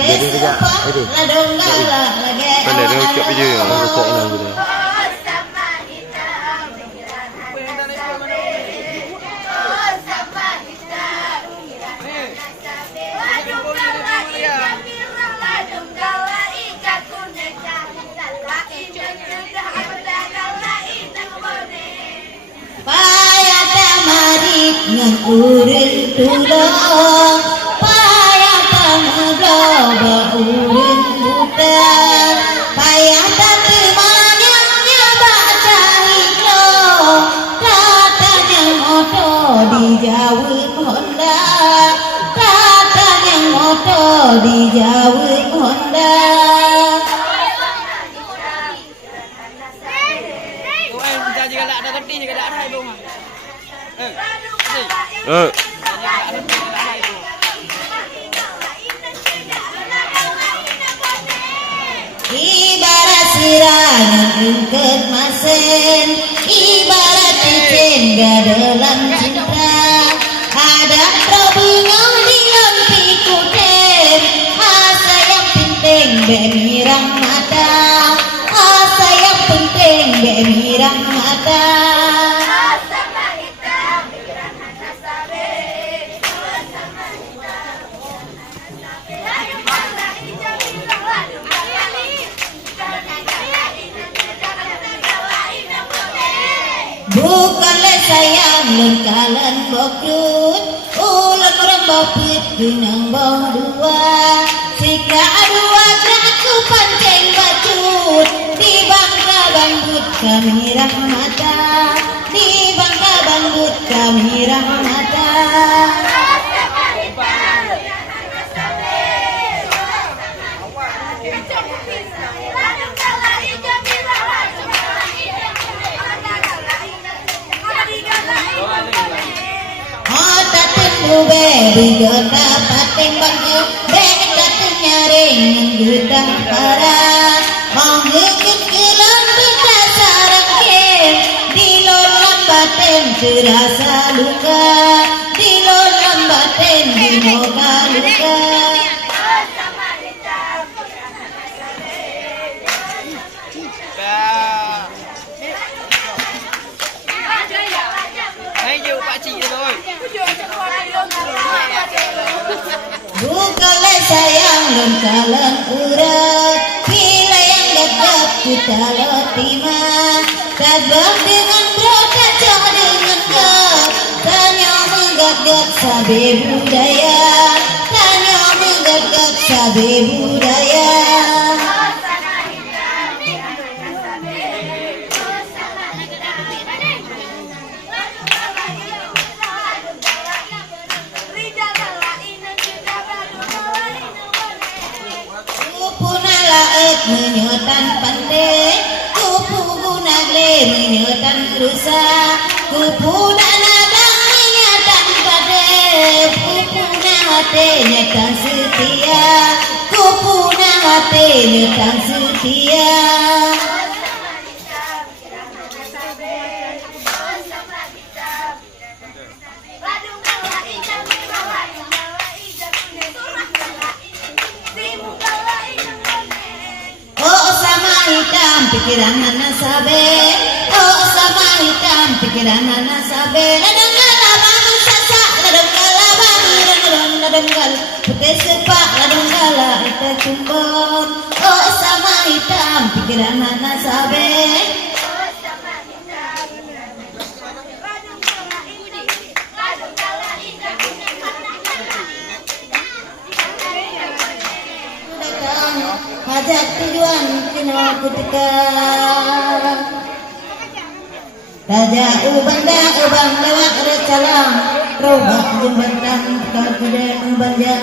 Jadi juga itu. Pandai dia ucap video ya, ucap ini gitu. Uril tulung payah tangga uril buta payah termanya baca hiklo katanya moto dijauh Honda katanya moto dijauh Honda. Ibarat siranya lengket masen, ibarat cincin dalam cinta. Ada terbunga di lampi kutem, asa yang penting bemirang mata, asa yang penting bemirang mata. Bukanlah sayang lengkalan bokrut, ulang orang bapit dunang bau dua. Sika dua aku pancing bacut, di bangka bangkut kami rahmata, di bangka bangkut kami rahmata. Baby gota pating bangku baby katu nyaring menggudang para menghikut kelang kita sarangkin di lolam batin terasa luka di lolam batin di moga luka. Bukanlah sayang lengkalan urat, bila yang gagap kita lotima, gagap dengan bro, kacau dengan gap, tanya menggagap sabe budaya, tanya menggagap sabe budaya. Menyotan pandai, kupu guna gle menyotan rusak, kupu nadang menyotan padai, kupu hati nyotan setia, kupu hati nyotan setia. Hitam pikiran mana sabe, oh sama hitam pikiran mana sabe. Ladang gala bangun sasak, ladang gala bangun, ladang gala putih sepak, ladang gala kita cumbon. Oh sama hitam pikiran mana sabe. Hajat tujuan kena kutekan, Raja ubanda ubang lewat recalang, robak jembatan kagede ubanja,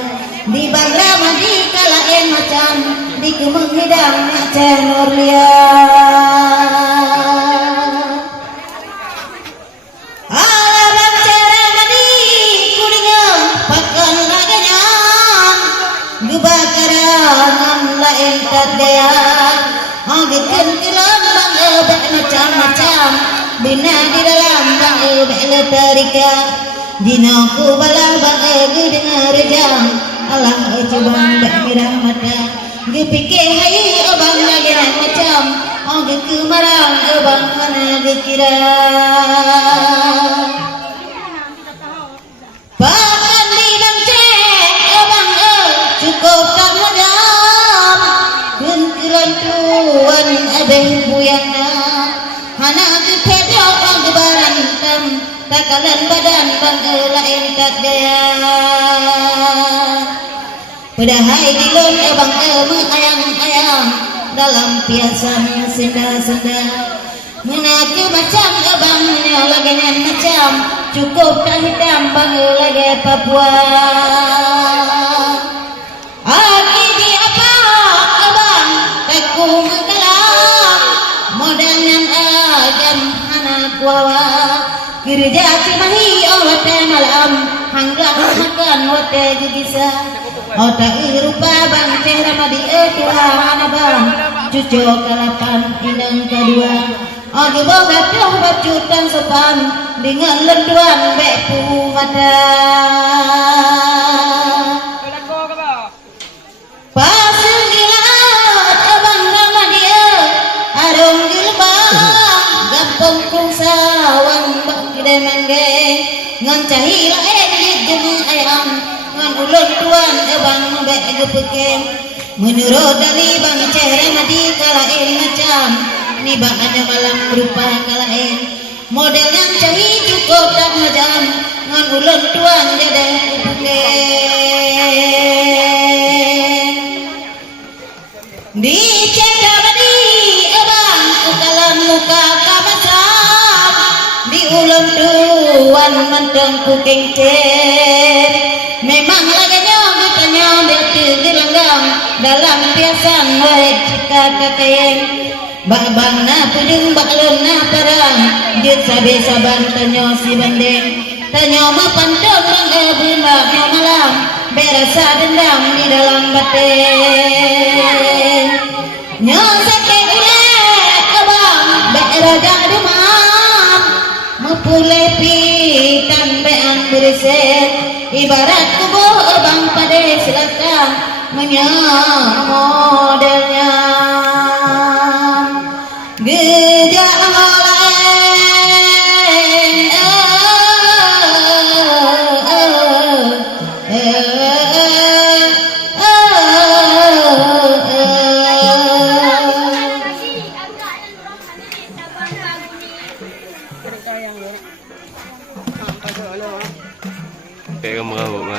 di bangrama di kalaen macam, di kemeng hidang Aceh Nurlia. Alabang cerama di kuningan, pakan laganyan, gebakaran lain tadean, agakkan kilan bang ebek macam-macam, bina di dalam bang ebek letarika, dina ku balang bang egu dengar jam, alah cubang bek mirah mata gepike hai abang lagi macam oh gekemarang abang hana gekira pakan di bangcek abang cukup tak madam kun kelantuan abeh buyana hana gepedok bang gebarantem takalan badan bang lain tak gaya padahal di lon abang ayang-ayang dalam piasan senda-senda menake macam abang lagian macam cukup tak hitam bang lagi Papua aki di apa abang teku mengkalang modalnya agam anak wawa kerja cimahi ote malam hanggang makan ote gugisa otak rupa bang cehra madi Tuhan abang cucu kalapan inang kedua oge boga tuh bacutan sopan dengan lenduan beku mata pasir gilat abang nama dia arung gilbang gampang kung sawan bang kide mengge ngan cahi lain jemu ayam ngan ulun tuan abang bek gepeke menurut dari bang cehra madi kalain macam ni bang ada malam berupa kalain model yang cahi cukup tak macam ngan ulun tuan jadi gepeke di cehra madi abang kekalan muka kamasam di ulun tuan menteng kuking cer memang lagi nyong dia dilanggam dalam piasan baik jika kakek babang na puding baklon na parang jut sabi saban tanyo si bandeng tanyo mapantong lang bunda nyo malam berasa dendam di dalam batin nyo seke ulet abang beraja demam mepule pitan bean beriset ibarat kubuh abang pada selatan menyang modelnya gejak ngolain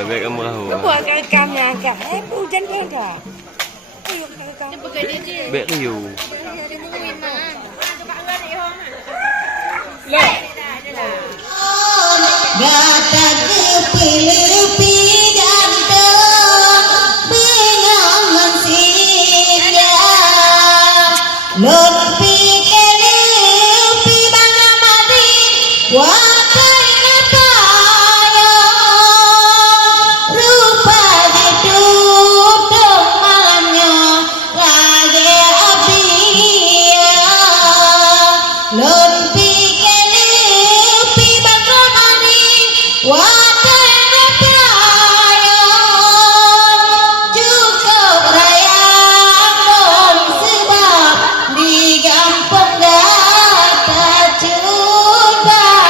Bek kamu rahu. Buat cam nha cả. Hujan kan dah. Bek riu. Gata kepilih ganteng bingangan singa lon pikir bangga madi wakai napaya rupa ditutup malamnya lagi abia lon wakai napaya cukup rayang sebab di gampang gata cundang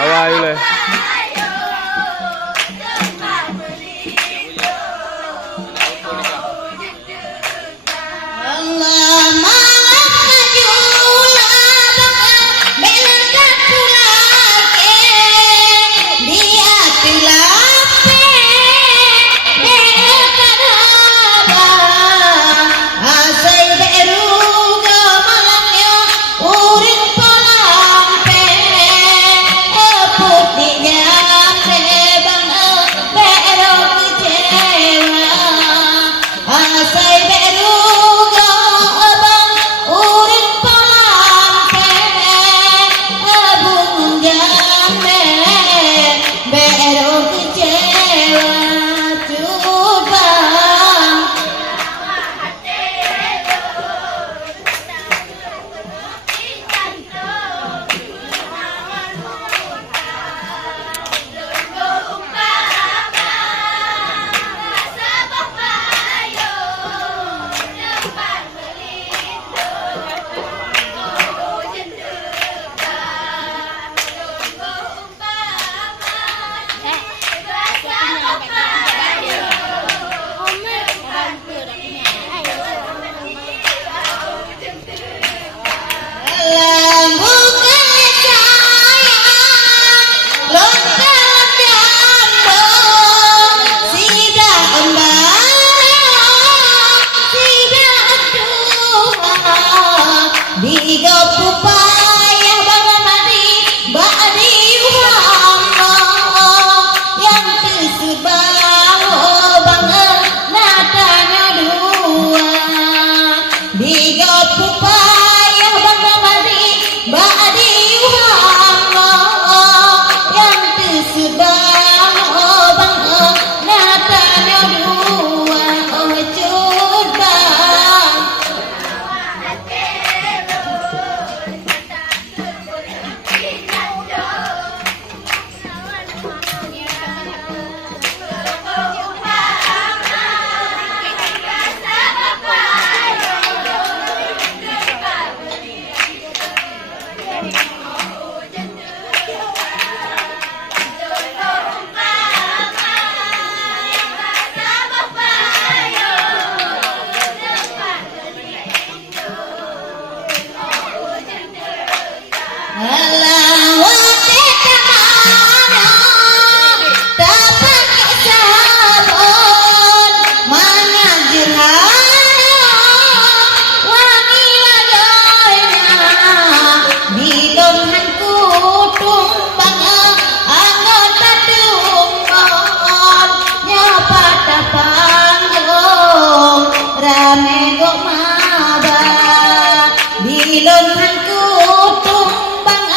Awal le. Ilon hanku tumbang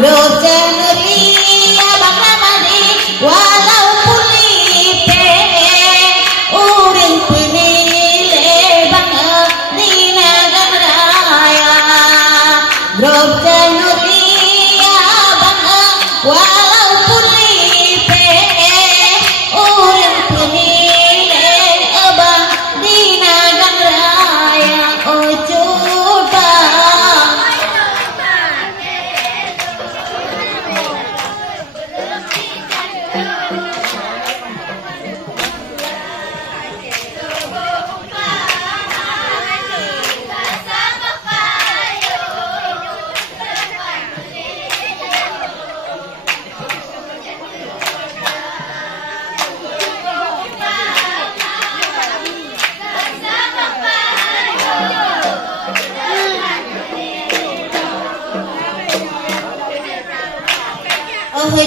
grup cenuri abang ramadi walau pulipe uring penile bang dina dan raya grup cenuri abang walau pulipe uring penile bang dina dan raya coba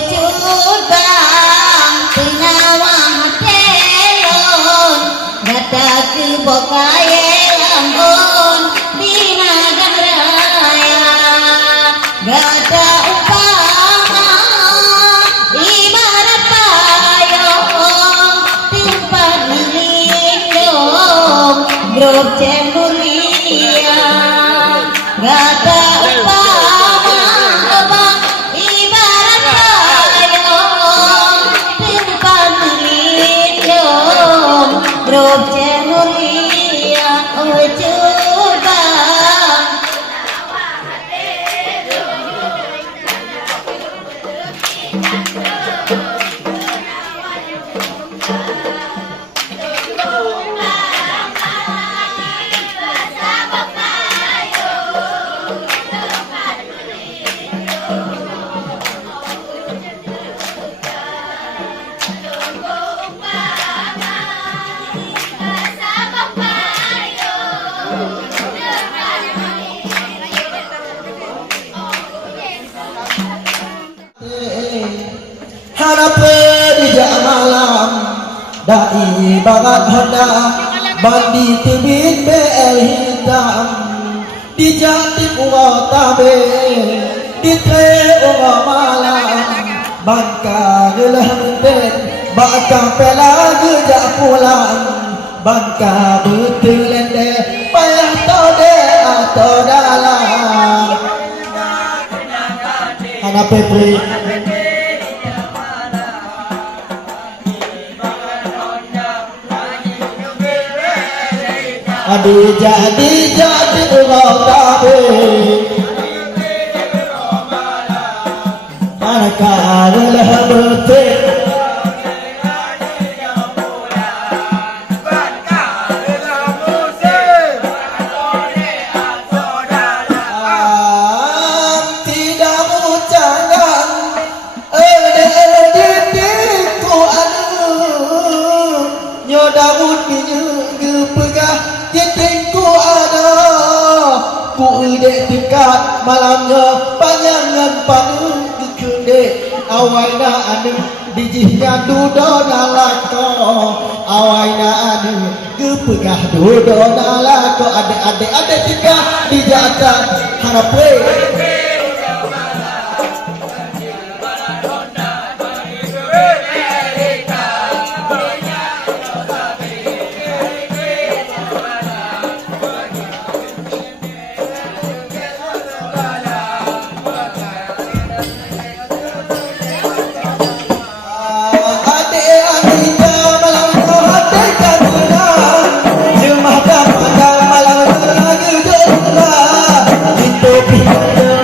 cut bang penawang telon gata ke bokaye lambon dina dan raya gata upama ibarat payung tempat lindung grup cenduria gata upama bang ibarat payung tempat lindung grup cenduria coba harape di malam dai barat honda bandi tebit bel hitam di jati uwa tabe di tre uwa malam bangka gelah ben baka pela geja pulang bangka betul lende payah tode atau dalam harape pri Adi jadi urau tabe Manakah lelah betik tidak mucangan ku anu nyodawut minyu pegah titikku ada ku ide dekat malamnya panjangan panu kekende awaina anu dijihnya dudo nalako awaina anu kepegah dudo nalako ade tiga dijata harape Itu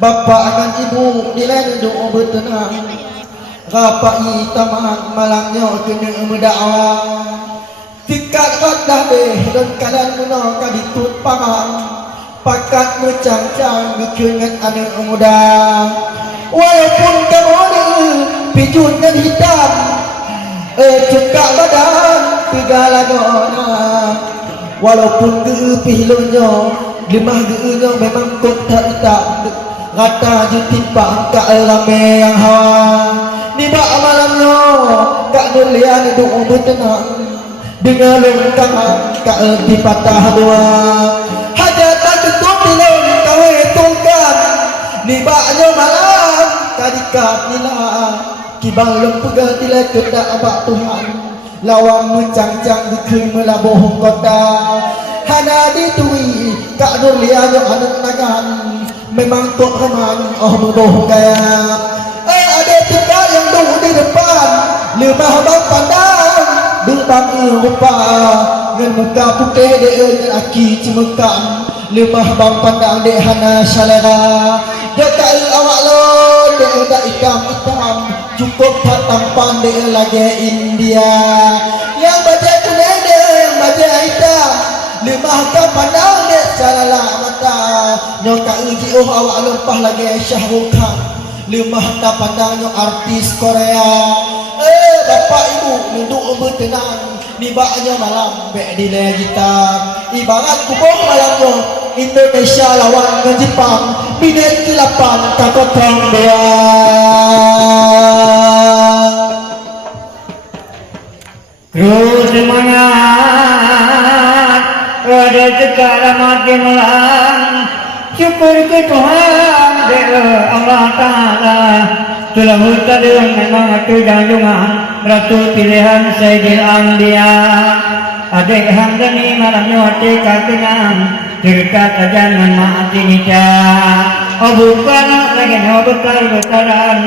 Bapak dan ibu dilendung bertenang Rapai tamak malangnya kena mendakwah Tikat kodah deh dan kalian guna kaditut paham Pakat mencang-cang bikingan anak muda Walaupun kamu ni pijun dan hitam Cekak badan segala gona Walaupun geupihlonya lemah geunya memang kok tak hitam Rata jutimpang ka rame yang hawa Niba malamnya Kak Nurlian duk bertenang Dengan lengkang Kak erti patah dua Hajatan tutup dilon kau hitungkan Nibanya malam Kadikat nila Kibang lempuga tila kedak abak Tuhan Lawang mencang-cang dikering melabuh kota Hana ditui Kak Nurlian yang anak nagan Memang kok reman membohong gaya ada tiga yang duduk di depan Lemah bang pandang Depan rupa Dengan muka putih dia dengan aki cemekam Lemah bang pandang dia hana syalera Dia tak awak lo Dia tak hitam-hitam Cukup tak tampan dia lagi India Yang baca kuning dia yang baca hitam Lemah kan pandang dia salah mata Nyoka uji awak lempah lagi Syahrul Khan Lemah tak pandangnya artis Korea Bapak ibu duduk bertenang Nibaknya malam bek delay gitar Ibarat kubur malamnya Indonesia lawan dengan Jepang Minit ke-8 kakotong dia Terus semangat Ada sekarang mati melang Syukur ke Tuhan Allah Ta'ala Telah hutadun memang itu jangan Ratu pilihan Sayyidil Anbiya Adik hamdani malamnya hati kakenang Dekat aja dengan maafin nica Oh bukan lagi no besar-besaran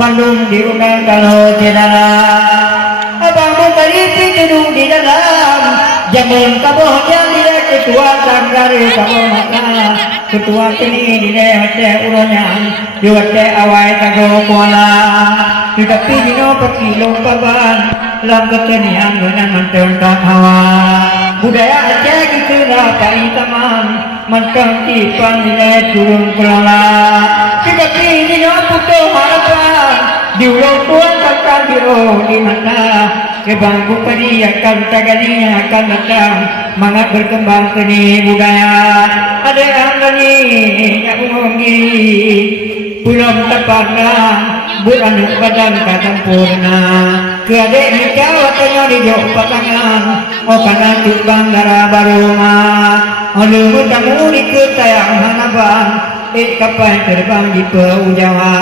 Bandung diundang kalau tidak Abang mentaliti gedung di dalam Jamun kaboh yang tidak ketua sanggari kaboh maka Ketua kini tidak hati uronya Diwate awai kagoh kuala Tetapi dino pakilo kaban Lam ketenian dengan mententang hawa Budaya Aceh gitu dapat taman Mantang tipan nilai turun kelola Tetapi dino putuh harapan Di ulang puan takkan biro di mana Kebangku padi akan tagalinya akan datang Mangat berkembang seni budaya Ada yang tani yang mengongi Pulang terpandang Bukan badan sempurna Keadek nikah waktunya di jok pasangan Oh karena cukbang darah baruma Oh lumut kamu ikut sayang hanaban Kapan terbang di Pujawa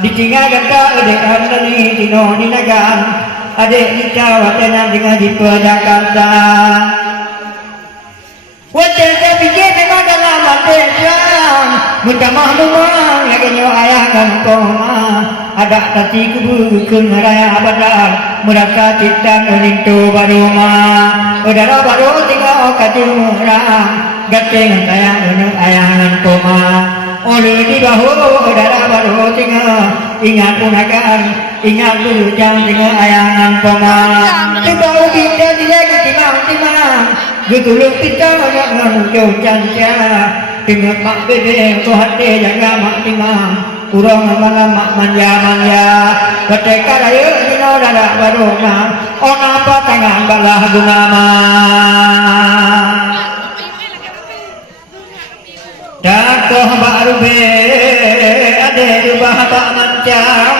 Ditinggal kata adek handani dino dinagan Adek nikah waktunya dengan di Jakarta Wajah saya pikir memang dalam hati Islam Mutamah lumang lagi nyo ayah dan koma Ada tati kubu raya abadal Merasa ciptaan olinto baruma Udara baru tinggal kacil murang Gateng sayang unung ayah dan koma Olu di bahu udara baru tinggal Ingat unakan Ingat dulu jang tinggal ayah dan koma Tiba ubi dan tidak ketimang-timang Getulung kita agak nganujau canca Tinggal mak bebe ko hati jaga mak timang Urang malam mak manja-manja Ketika raya dino dadak barona On apa tangan balah gunama Dakoh baru be Ade rubah bak mancang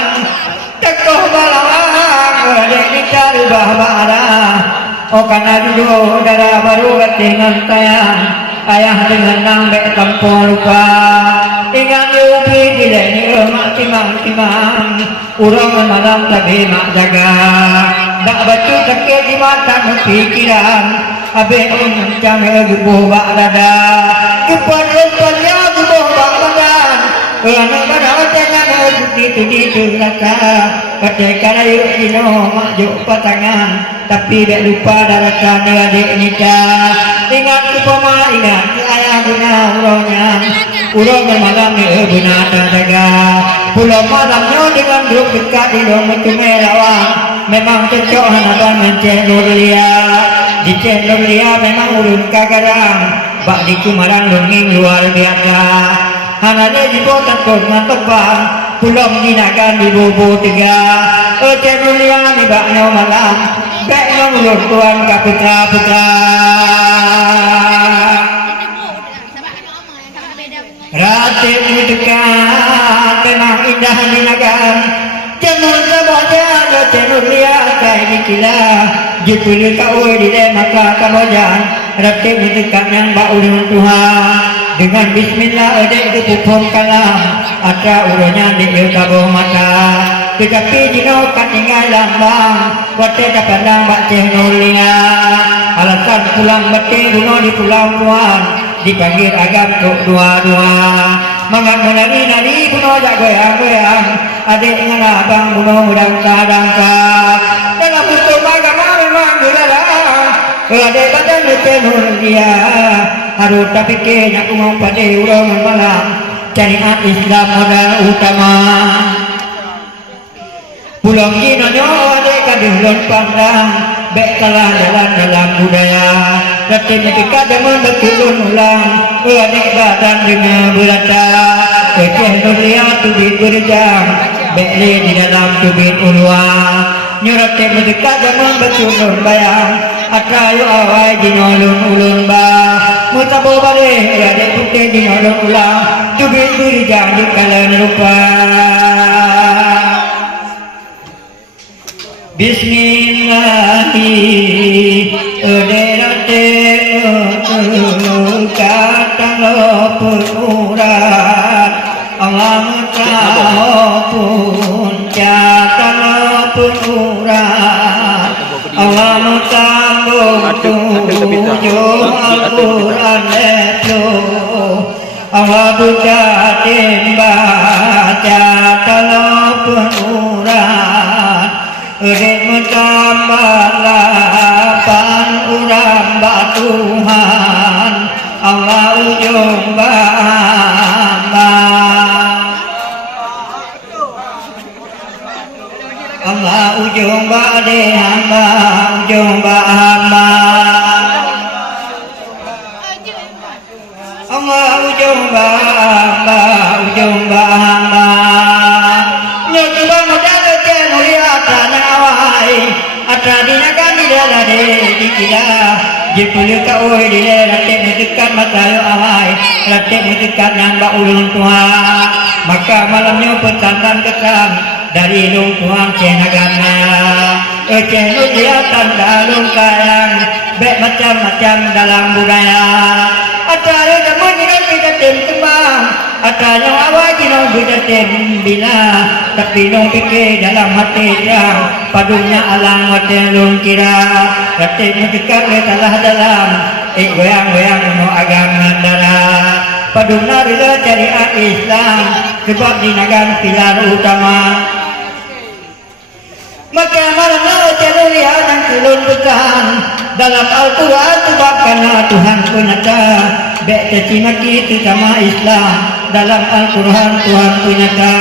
Dakoh balawang Ade nikah rubah barah Oh karena dulu darah baru dengan tayang ayah dengan nambek kampung lupa ingat yubi dileni emak timang urang malam tapi mak jaga tak baca sakit di mata pikiran abe mencang gebuh bak dada kepan-kepannya gebuh bak badan anak-anak jangan itu rasa ketika yuk dino majuk pasangan tapi tak lupa daratan adik nikah ingat kupama ingat ayah guna urang malam ni guna jaga pulau malamnya dengan duduk dekat di dalam cuma lawang memang cocok hanapan mencendol lia di cendol lia memang ulun kagarang bak di kumarang lunging luar biasa hananya di botan korma terbang pulau dinakan di bobo tiga cendol lia ni baknya malam baknya ulun tuan kaputra-putra Ratib ni dekat memang indah dinakan Cemun sebabnya ada cenur liat kaya dikila Jepul kau di maka kamojan Ratib ni dekat yang bak ulun Tuhan Dengan bismillah adek kepupung kalam Atra urunya di kabuh mata Tetapi jino kat tinggal lambang Wate tapandang bak cenur liat Alasan pulang bete bunuh di pulau Tuhan dipanggil agam tuk dua-dua mangat menari-nari bunuh jak goyang-goyang adik dengan abang bunuh dangka-dangka dalam hukum agama memang dilarang adik badan bertenur dia harus tak fikir nak umum pada urang malam syariat Islam modal utama pulang jinonyo adik kadulun pandang baik kalah dalam budaya Ratib dekat zaman berturun ulang adik badan dengan berata keceh nulia tubit berjam bekli di dalam tubit ulua Ratib dekat zaman berturun bayang atrayu awai jinolon ulun ba mutabo balik adik putih jinolon ulang tubit berjam di kalan lupa Bismillahirrahmanirrahim kata penuran Allah mutahopun kata penuran Allah mutambung tujuh Al-Quran leplo Allah budatin baca kalau penuran Udik mentambah lapan urang bak Tuhan Allah ujung bak hamba Allah ujung bak de hamba ujung bak hamba Allah ujung bak hamba ujung bak hamba nyuci bangun dari cenuliat Atra dinakan di dalam dikila Jepul kau di Ratib dekat mata yo awai Ratib dekat nambah ulun Tuhan maka malamnya pesantan kesan dari lung Tuhan cenagana cenut dia tanda lung kayang baik macam-macam dalam budaya Atra yo jamun kita tembang Atra yang awal kita bisa tembina tapi nong fikir dalam hati dia padunya alang hati lung kira Ratib mendekat ke salah dalam goyang-goyang no agama darah padunya rela syariat Islam sebab dinagan pilar utama maka malam celuria dan kulun pesan dalam Al-Quran sebab karena Tuhan punyata baik cacimaki sesama Islam dalam Al-Quran Tuhan punyata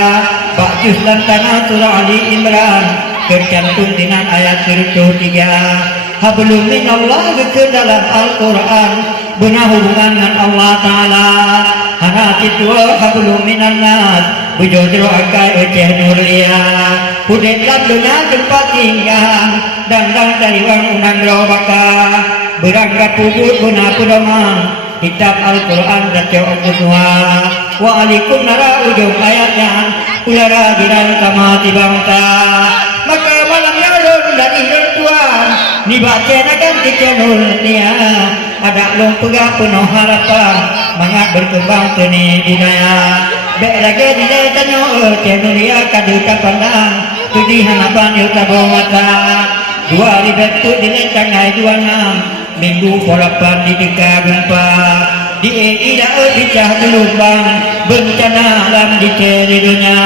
bak juz lantana surah Ali Imran tercantum dengan ayat 73 hablum minallah ke dalam Al-Quran benar hubungan dengan Allah Ta'ala hana titua hablum minannas bujodro akai uceh nuria hudek dunia tempat tinggal dandang dari wang unang robaka berangkat puput guna pedoman kitab Al-Quran dan Jawabudwa wa'alaikum nara ujung ayatnya ulara giran sama tibangta maka malamnya lun dari Tuhan Nibacakan kecenul dia ada lumpur penuh harapan mangat berkembang seni budaya bek lagi dia tanyo cenul dia kaduka pandang tudi hanapan yuta mata 2000 tu di tanggal 26 minggu polapan di dekat gempa di ida bicah lubang bencana alam di dunia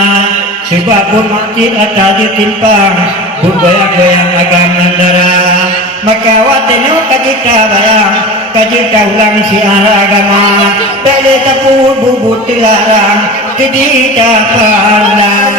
sebab pun masjid atas ditimpang bergoyang-goyang agama darah maka watenu kajika bayang kajika ulang siar agama pele tapur bubut dilarang kedita pandang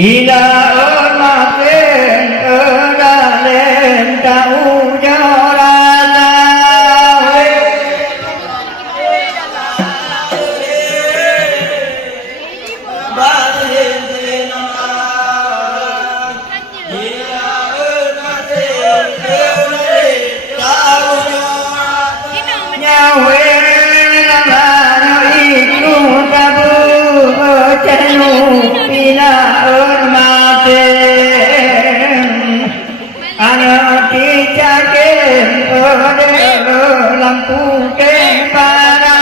ila maten dalen tau jorana nyawe itu tabu cenu pina anak dijakin lampu kepala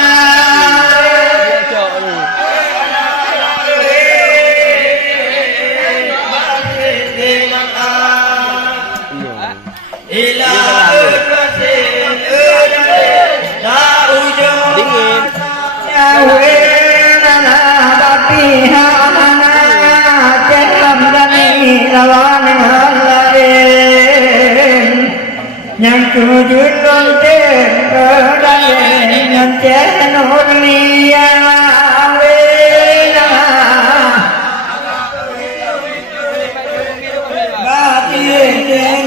yang tujuh lonten berdaya yang cenur liang wena batin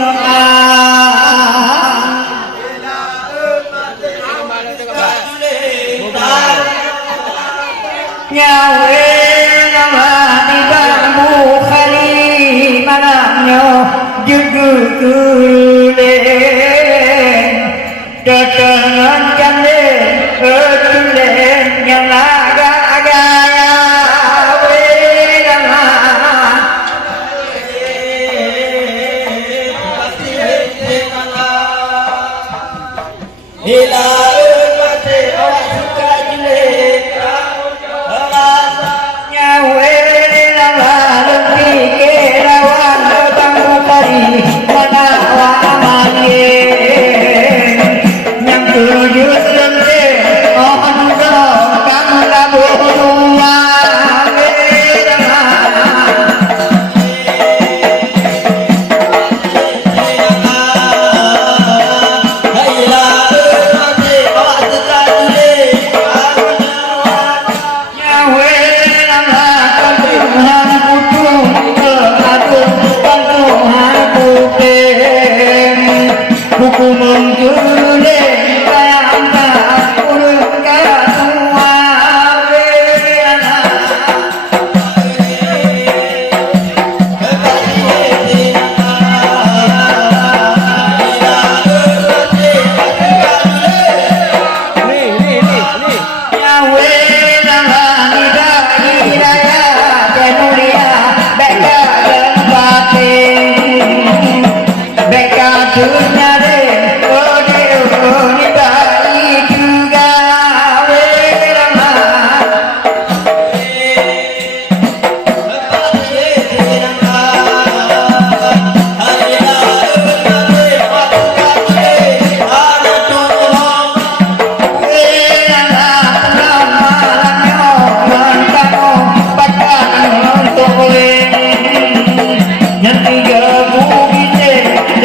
nyawe nama di bambu khali malamnya jugu Ketengan jandil ketulen yang agak-agak wedama bila mati awak suka jelek nyawe nama lebih kerawan datang bukari mana awak amani yang 3 bukit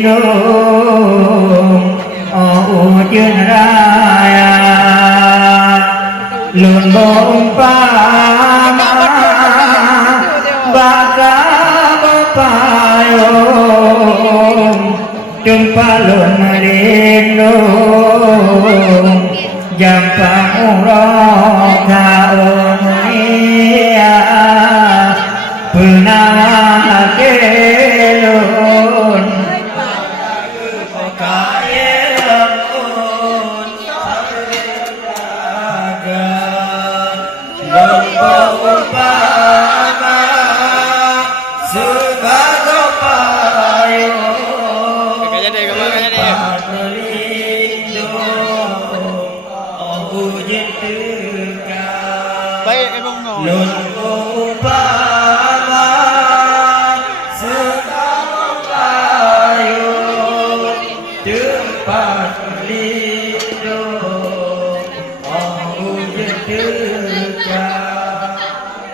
lindung ujun raya lumbung pama baka bapayong jumpa lun lindung jampang urok taun ia penawah kelun Baik, emang no.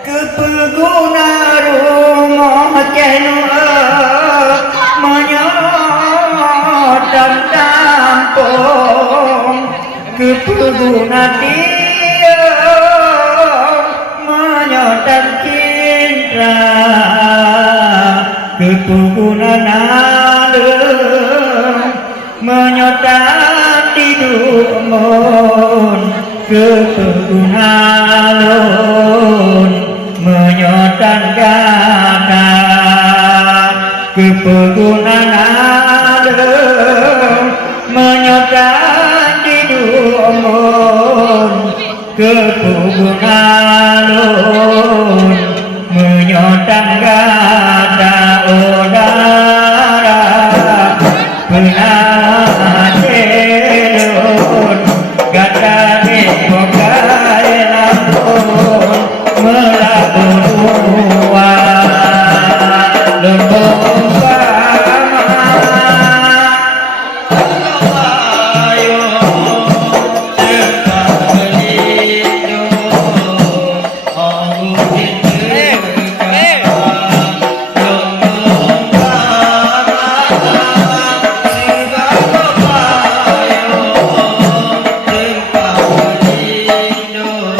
Kepeguna rumah kenua menyotan tampung kepeguna dia menyotan cinta kepeguna nalung menyotan tidur kepeguna lun menyotan gada kepegunan alung menyotan tidur kepegunan lun menyotan gada udara penadelun gada dipokai lampun melabua lembung pama ayo dekat pelindung ujin dekat lembung pama segala payung dekat pelindung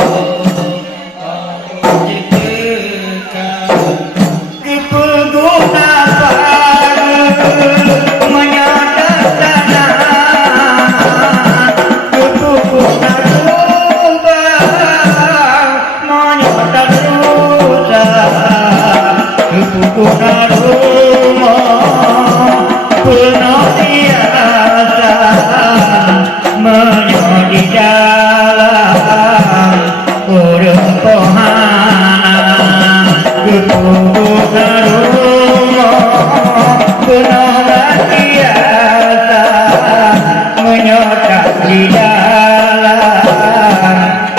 kepeguna menyatakan kepeguna lubang menyatakan rusak kepeguna rumah penuh tiasa menyodi jalan urung pohana kepeguna rumah penuh tiasa menyotak di jalan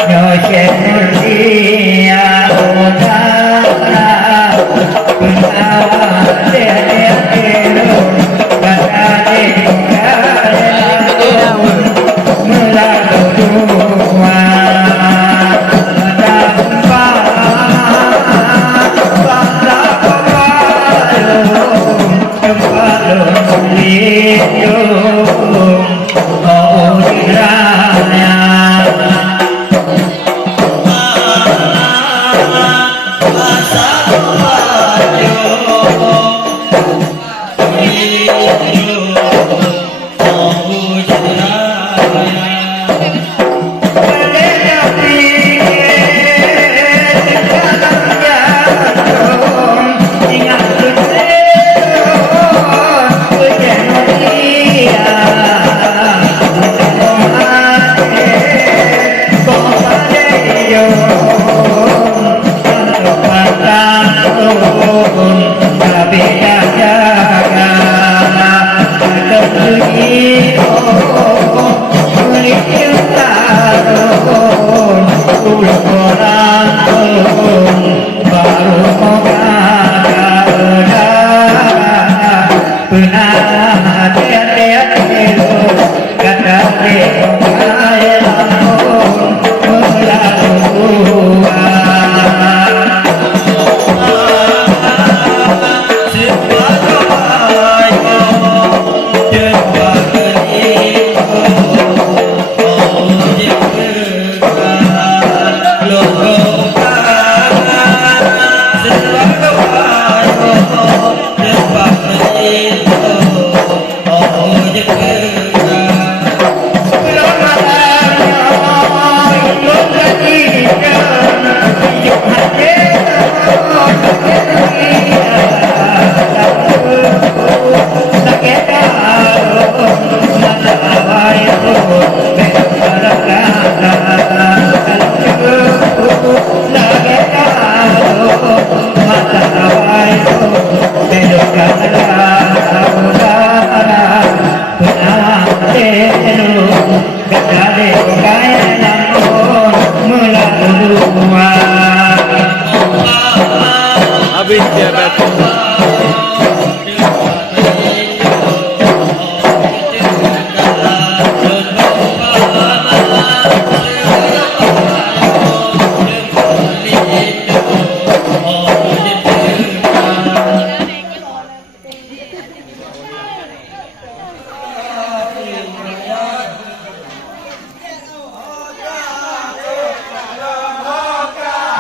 nyosek murtia udara penawar dedek kata dedek melaku dua Kedade kaya namun melaluan Habis dia betul.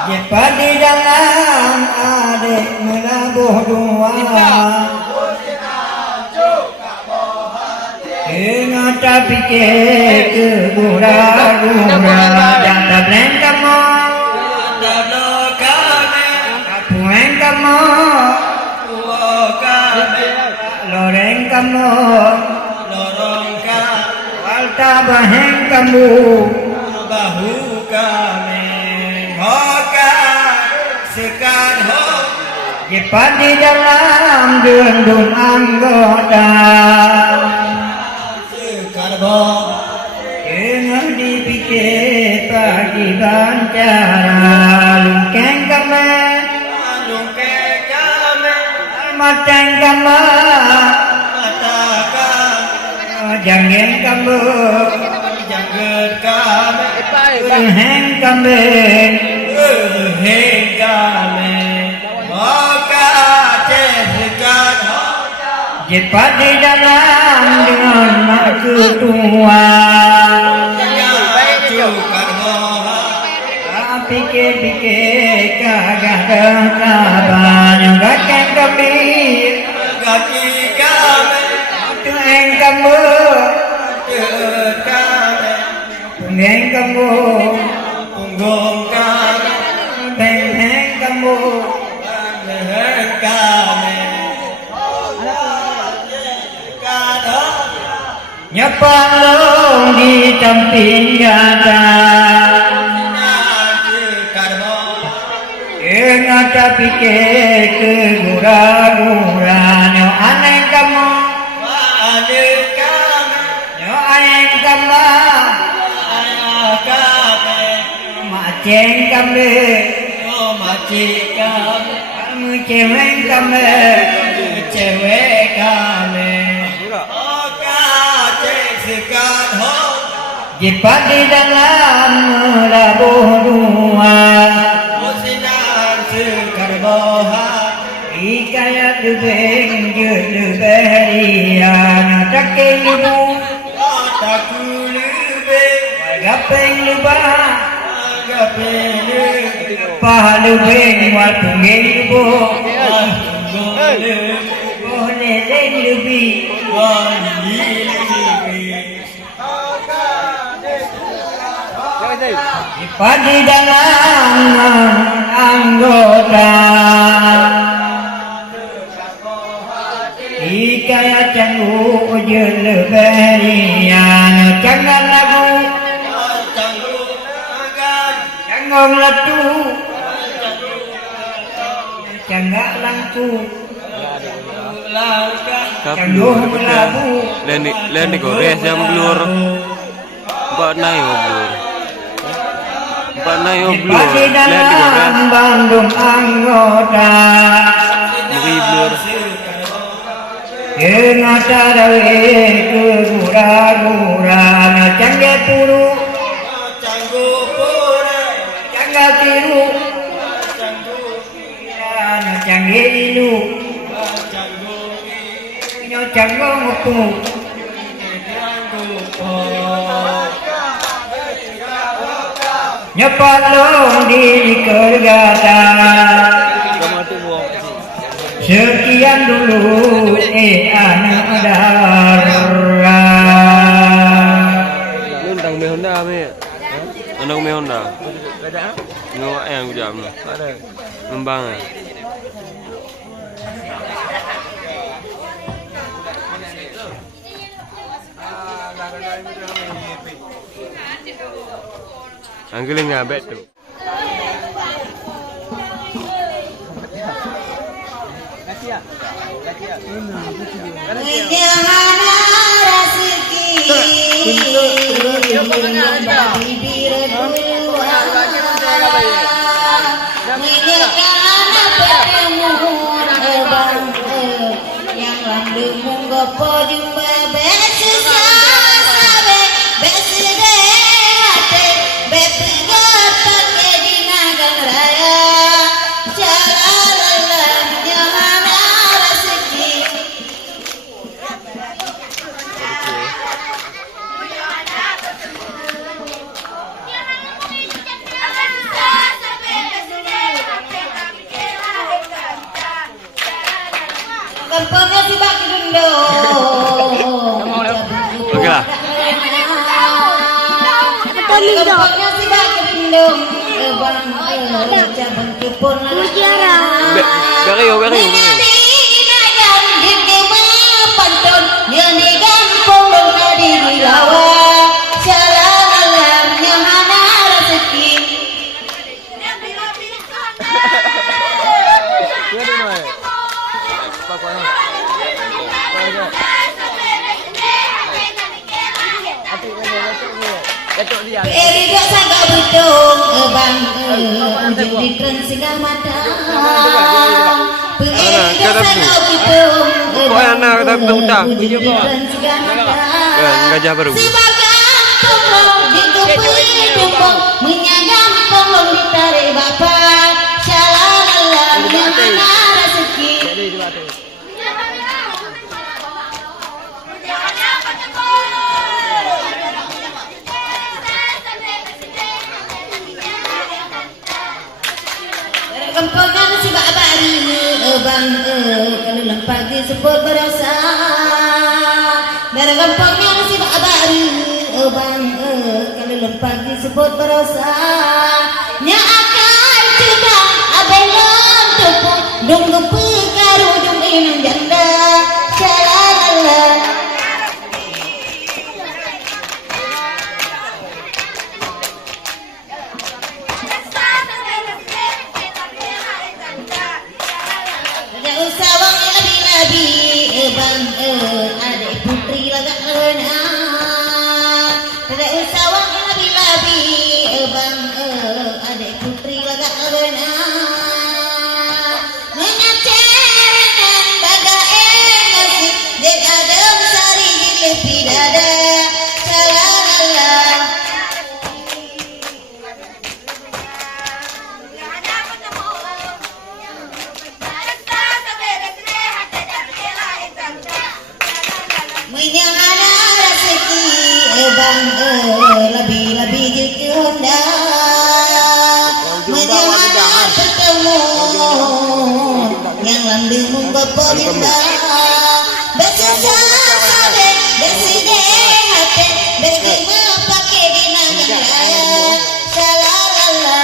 Cepat di dalam adik menabuh dua Ingat tapi ke gura-gura Dan tableng kamu Kapueng kamu Loreng kamu Walta baheng kamu Bahu kami Cepat di dalam gendung anggota Tengah dipikir pagi bancara Lungkeng kami Mateng kami Janggeng kami Heng kami Cepat di dalam dengan maksud Tuhan Pikir-pikir kagak kabar Gakeng kami Tueng kamu Punggeng kamu Pengheng kamu Nyepalong di samping gada Ingat tapi ke gura-gura Nyo aneh kamu Nyo aneh kamu Maceng kami Kamu cewek kami Cepat di dalam melabuh dua Ikayat lubeng jut luberian Takeng lubu Gapeng lubah Pahalubeng watungeng lubu Boleleng lubi Cepat di dalam anggota Ikaya canggu ujul leberian Canggah lagu Canggong latu Canggah langku Canggong labu Len di gores yang blur. Mbak naik blur. Mbak naik blur. Cepat di Len di gores. dalam Bandung anggota Beri blur. Ingat tarawe ke gura-gura Canggah puru Canggah tiru Canggah ilu Nyo canggah ngupu Nyepalong di kergata Sekian dulu anak darah Lu tang me Honda me. Anak me Honda. Ngawak yang jam. Ada. Ngembang. Anggeling ngabet tu. Bagaimana rezeki yang landu munggo pojum bebesu sabe besu dehate bepegat ke dinagan raya jalalala nyana rezeki kampungnya si baki dundo Oke lah. kampungnya si baki dundo bang cabang kipun Beriyo. Eriga saga butung bang di tren singa mata. Eriga saga butung di tren singa mata. Gajah baru. Si bagam di kupui dumpung menyagam tolong ditarik bapak. Shalalala yang mana rezeki. Kempongan si babari bang kalau pagi sebut berasa dari kempongan si babari bang kalau pagi sebut berasa nya akan coba abelon tupu dunggu pekaru dung inung janda shalalala usawang labi bang adik putri lagak lena ada usawang labi bang adik putri lagak lena menyacerkan bagaimana nasib dek adem sari lepi dada shalalala menyangana rezeki bang lebih je Honda menyangana bertemu yang landu munggo polinda besisa sabe beside hate begi pakai dinagan raya shalalala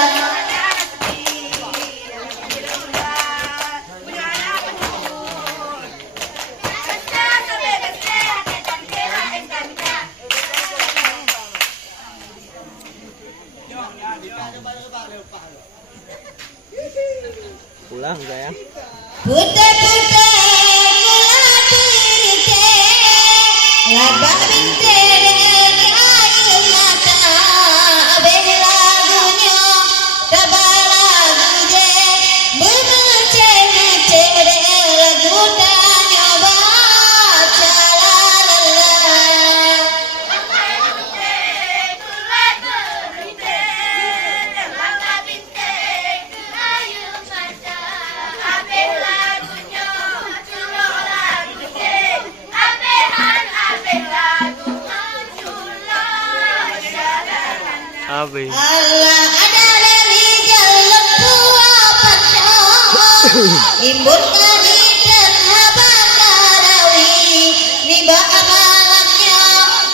Pulang sayang. Pute kula dirite laba binte kayu mata bela gunyo tabala guje mece lagu tanyo baca lalala Abi. Allah adalah rijal lemtua pancong imbun kami dan habakarawi niba amalaknya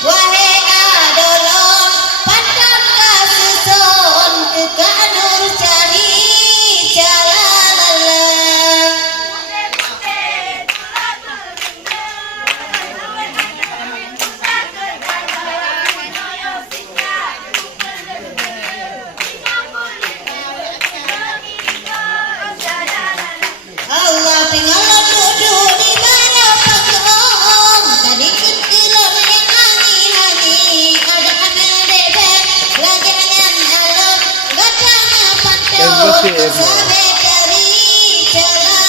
wahai adolong pandang kasuson kekanur cari calalala Allah tinggal sabe dari jalan.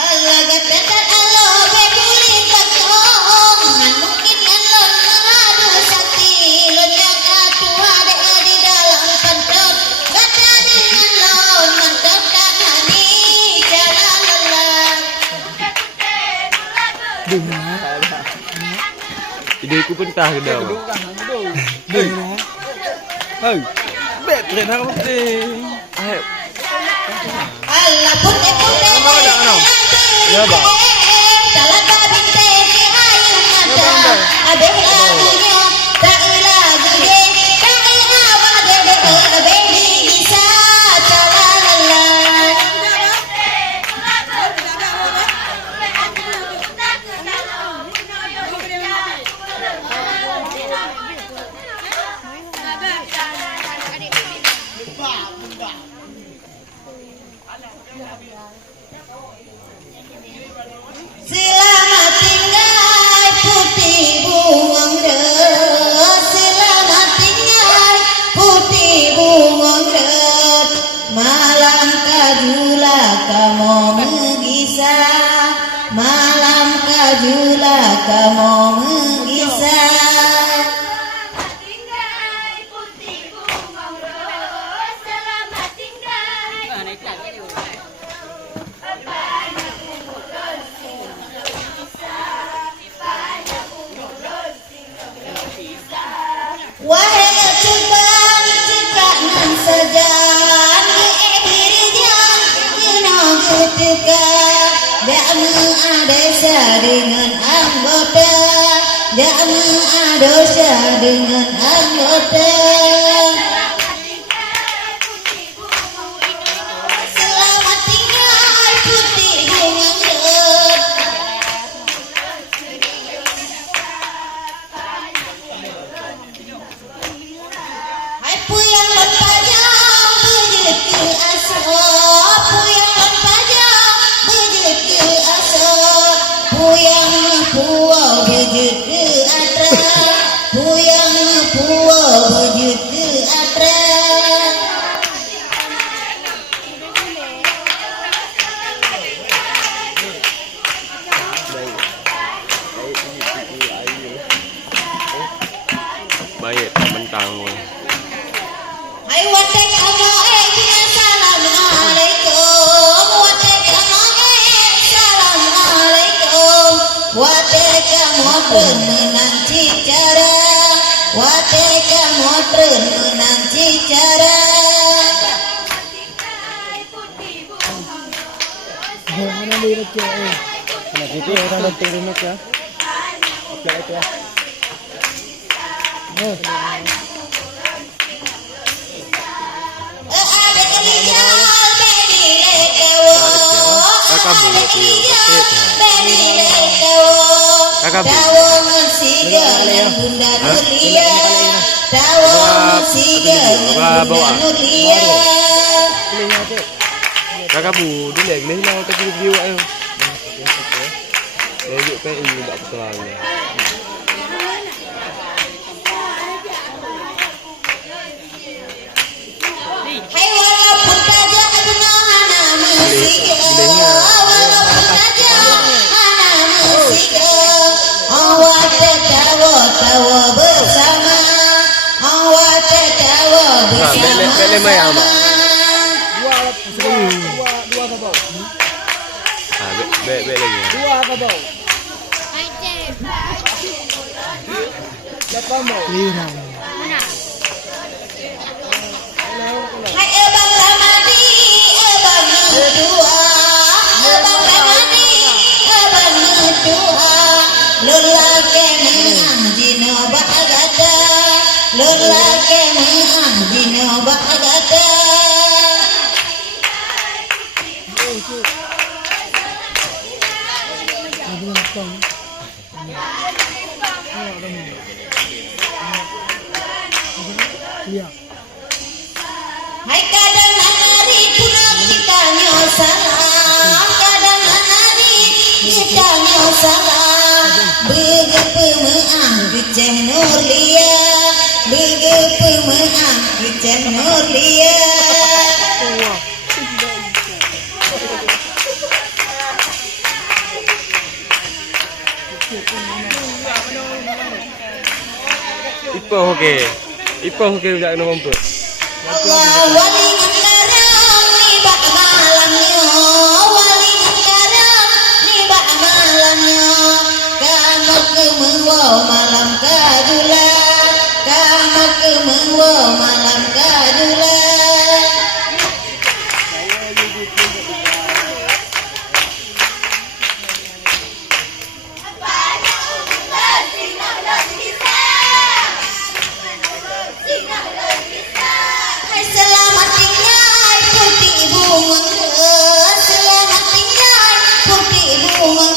Allah gatakan Allah beduli kakong man mungkin ngalon ngadu sakti lunya katua di dalam pentot gata dengan lon mentot hani jalan lelah. Ide ku pentah ke dah. Hei. Bet renang penting. Ayo. Allah putih Ya, Bang. dalam babin teh ayu mata abeh lagunya tak lagu tak abah bendi bisa calalan. Selamat tinggal putih bungong red, selamat tinggal putih bungong red. Malam kajula kamu menggisah, malam kajula kamu menggisah. Wahai cubang cekak nan sejan dirijan jenong ketika Da'mu adesa dengan anggota, Da'mu adesa dengan anggota. Selamat tinggal putih bungong red. Hai puyang pajang bejelit ke asap, puyang pajang bejelit ke asap, puyang puwa bejelit ke atra, puyang puwa bejelit ke atra. Baik, mentang. Hai watek kamu bina assalamualaikum, watek kamu assalamualaikum, watek kamu menang cicara, watek kamu menang cicara. Ada hijau bedi lekewo, ada hijau bedi lekewo. Dawo musiga lan bunda Nuria, dawo musiga lan bunda Nuria. Kakak bu, dia lek leh lah tak video ayo. Dia kan ini tak terang. Hai walaupun saja aduh ana musiga, walaupun saja ana musiga. Awak tertawa bersama, awak tertawa bersama. Baik lagi. Hai Abang Ramadi, Abang Medua, Abang Ramadi, Abang Medua. Lola kemang jino bagada, lola kemang jino bagada. Hai kadang hari pulang kita nyo salah kadang hari kita nyo salah begepemeang keceh Nurlia begepemeang keceh Nurlia Ipoh okey jak kena rumput. Allah wali ngarang ni bak malamnya wali ngarang ni bak malamnya kamu kemewa malam kadula kamu kemewa malam kadula Selamat tinggal putih bunga selamat tinggal putih bunga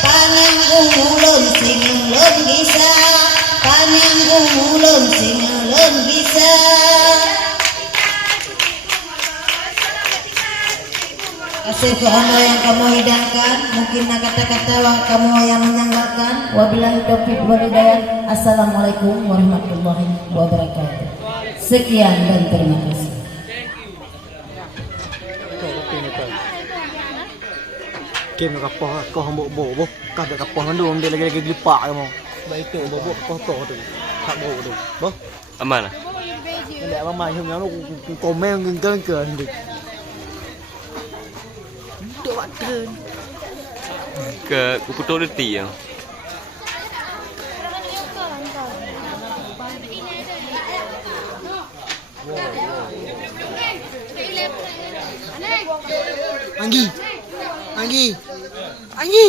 panang umulun sinulun bisa panang umulun sinulun bisa kasih ke anda yang kamu hidangkan mungkin kata-kata kamu yang menyanggahkan wabillahi taufiq wal hidayah assalamualaikum warahmatullahi wabarakatuh. Sekian dan terima kasih. Game kapal kau hambuk bobo, kau dah kapal handu, dia lagi lepak kamu. Baik tu bobo kau tu, tak bobo tu, boh. Aman lah. Dia apa main yang lu komen gengkel tu. Dua waktu. Ke kuputuk reti yang. Anggi, Anggi, Anggi.